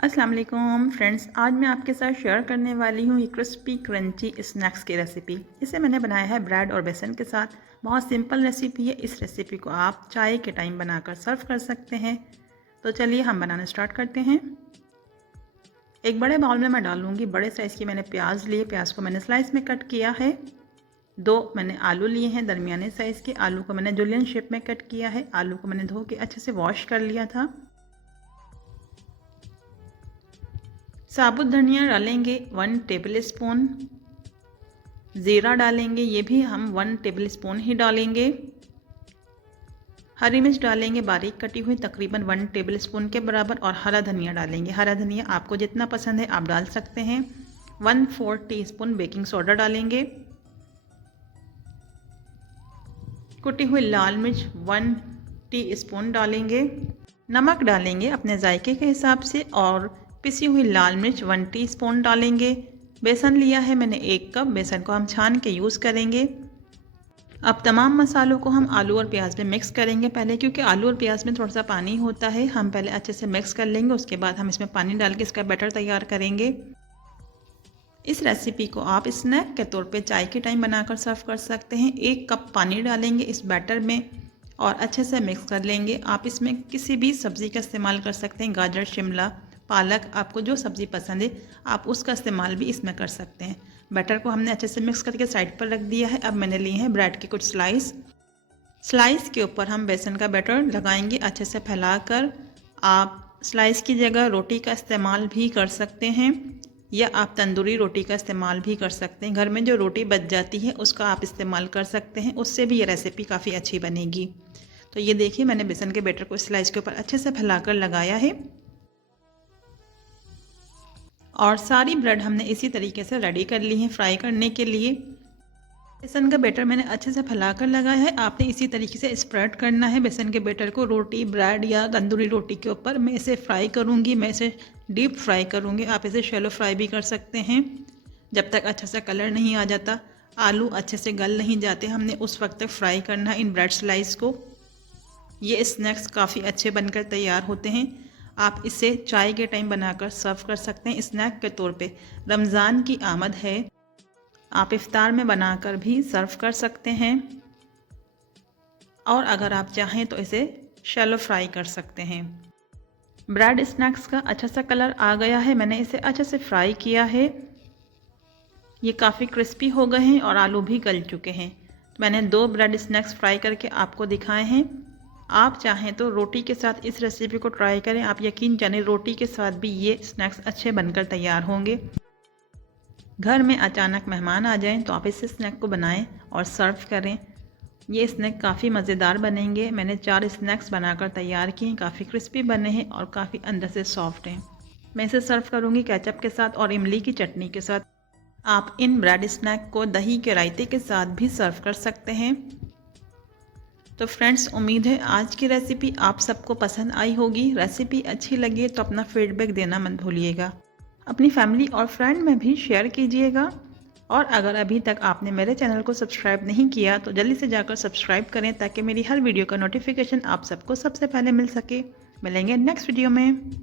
अस्सलाम वालेकुम फ्रेंड्स, आज मैं आपके साथ शेयर करने वाली हूँ ये क्रिस्पी क्रंची स्नैक्स की रेसिपी। इसे मैंने बनाया है ब्रेड और बेसन के साथ। बहुत सिंपल रेसिपी है। इस रेसिपी को आप चाय के टाइम बनाकर सर्व कर सकते हैं। तो चलिए हम बनाना स्टार्ट करते हैं। एक बड़े बाउल में मैं डालूँगी बड़े साइज़ की मैंने प्याज लिए। प्याज को मैंने स्लाइस में कट किया है। 2 मैंने आलू लिए हैं दरमियाने साइज़ के। आलू को मैंने जूलियन शेप में कट किया है। आलू को मैंने धो के अच्छे से वॉश कर लिया था। साबुत धनिया डालेंगे 1 टेबल स्पून। ज़ीरा डालेंगे, ये भी हम 1 टेबल स्पून ही डालेंगे। हरी मिर्च डालेंगे बारीक कटी हुई तकरीबन 1 टेबल स्पून के बराबर। और हरा धनिया डालेंगे। हरा धनिया आपको जितना पसंद है आप डाल सकते हैं। 1/4 टीस्पून बेकिंग सोडा डालेंगे। कुटी हुई लाल मिर्च 1 टीस्पून डालेंगे। नमक डालेंगे अपने जायके के हिसाब से। और पिसी हुई लाल मिर्च 1 टीस्पून डालेंगे। बेसन लिया है मैंने 1 कप। बेसन को हम छान के यूज़ करेंगे। अब तमाम मसालों को हम आलू और प्याज में मिक्स करेंगे पहले, क्योंकि आलू और प्याज में थोड़ा सा पानी होता है। हम पहले अच्छे से मिक्स कर लेंगे, उसके बाद हम इसमें पानी डाल के इसका बैटर तैयार करेंगे। इस रेसिपी को आप स्नैक के तौर पे चाय के टाइम बनाकर सर्व कर सकते हैं। 1 कप पानी डालेंगे इस बैटर में और अच्छे से मिक्स कर लेंगे। आप इसमें किसी भी सब्ज़ी का इस्तेमाल कर सकते हैं। गाजर, शिमला, पालक, आपको जो सब्ज़ी पसंद है आप उसका इस्तेमाल भी इसमें कर सकते हैं। बैटर को हमने अच्छे से मिक्स करके साइड पर रख दिया है। अब मैंने लिए हैं ब्रेड के कुछ स्लाइस के ऊपर हम बेसन का बैटर लगाएंगे अच्छे से फैलाकर। आप स्लाइस की जगह रोटी का इस्तेमाल भी कर सकते हैं या आप तंदूरी रोटी का इस्तेमाल भी कर सकते हैं। घर में जो रोटी बच जाती है उसका आप इस्तेमाल कर सकते हैं, उससे भी ये रेसिपी काफ़ी अच्छी बनेगी। तो ये देखिए मैंने बेसन के बैटर को स्लाइस के ऊपर अच्छे से फैलाकर लगाया है। और सारी ब्रेड हमने इसी तरीके से रेडी कर ली है फ्राई करने के लिए। बेसन का बैटर मैंने अच्छे से फैलाकर लगाया है। आपने इसी तरीके से स्प्रेड करना है बेसन के बैटर को रोटी, ब्रेड या तंदूरी रोटी के ऊपर। मैं इसे फ्राई करूँगी, मैं इसे डीप फ्राई करूँगी। आप इसे शैलो फ्राई भी कर सकते हैं। जब तक अच्छा सा कलर नहीं आ जाता, आलू अच्छे से गल नहीं जाते, हमने उस वक्त तक फ्राई करना है इन ब्रेड स्लाइस को। ये स्नैक्स काफ़ी अच्छे बनकर तैयार होते हैं। आप इसे चाय के टाइम बनाकर सर्व कर सकते हैं स्नैक के तौर पे। रमज़ान की आमद है, आप इफ्तार में बनाकर भी सर्व कर सकते हैं। और अगर आप चाहें तो इसे शैलो फ्राई कर सकते हैं। ब्रेड स्नैक्स का अच्छा सा कलर आ गया है। मैंने इसे अच्छे से फ्राई किया है। ये काफ़ी क्रिस्पी हो गए हैं और आलू भी गल चुके हैं। तो मैंने 2 ब्रेड स्नैक्स फ्राई करके आपको दिखाए हैं। आप चाहें तो रोटी के साथ इस रेसिपी को ट्राई करें। आप यकीन जानें रोटी के साथ भी ये स्नैक्स अच्छे बनकर तैयार होंगे। घर में अचानक मेहमान आ जाएं तो आप इस स्नैक को बनाएं और सर्व करें। ये स्नैक काफ़ी मज़ेदार बनेंगे। मैंने 4 स्नैक्स बनाकर तैयार किए हैं। काफ़ी क्रिस्पी बने हैं और काफ़ी अंदर से सॉफ्ट हैं। मैं इसे सर्व करूँगी केचप के साथ और इमली की चटनी के साथ। आप इन ब्रेड स्नैक को दही के रायते के साथ भी सर्व कर सकते हैं। तो फ्रेंड्स, उम्मीद है आज की रेसिपी आप सबको पसंद आई होगी। रेसिपी अच्छी लगी तो अपना फीडबैक देना मत भूलिएगा। अपनी फैमिली और फ्रेंड में भी शेयर कीजिएगा। और अगर अभी तक आपने मेरे चैनल को सब्सक्राइब नहीं किया तो जल्दी से जाकर सब्सक्राइब करें, ताकि मेरी हर वीडियो का नोटिफिकेशन आप सबको सबसे पहले मिल सके। मिलेंगे नेक्स्ट वीडियो में।